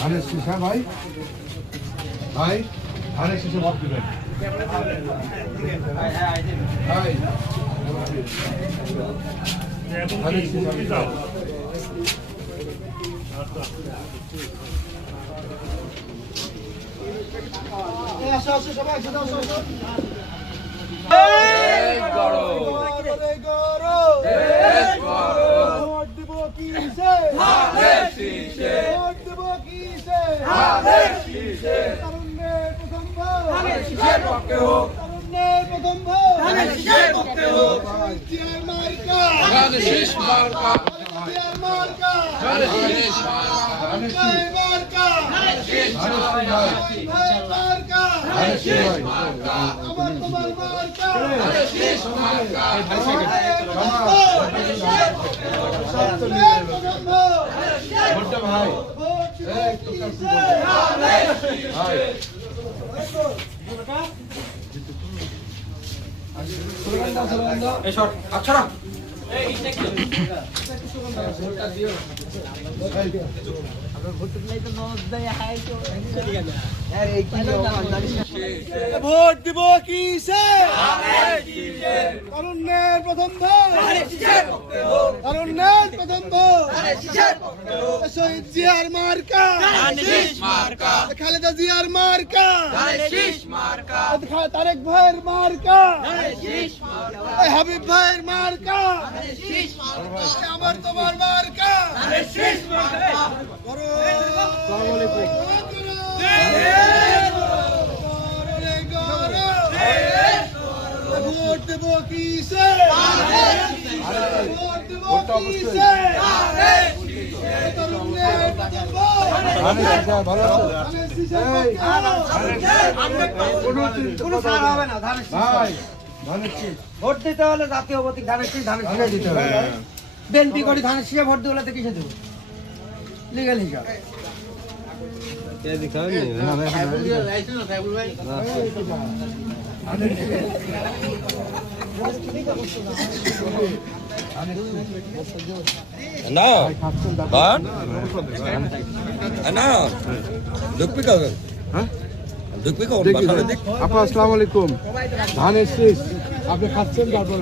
ধানের শীষ, হ্যাঁ ভাই ভাই, ধানের শীষে ভোট দিবেন ভাই। ধানের শীষ আচ্ছা ভোট দিব কিসে? তরুণের প্রথম ভোট, তরুণের প্রথম ভোট শহীদ জিয়ার মার্কা, খালেদা জিয়ার মার্কা, তারেক ভাইয়ের মার্কা, হাবিব ভাইয়ের মার্কা, আমার তোমার মার্কা। ভোট দেব কিসে? ভোট দেব কিসে? ভোট দিতে হলে জাতীয় প্রতীক ধানের শীষ, ধানের শীষে দিতে হবে। বিএনপি করি ধানের শীষে ভোট দিলে তো কিসে দেবো? লিগাল হিসাব। আপা আসসালামু আলাইকুম। ধানের শীষ আপনি খাচ্ছেন, তারপর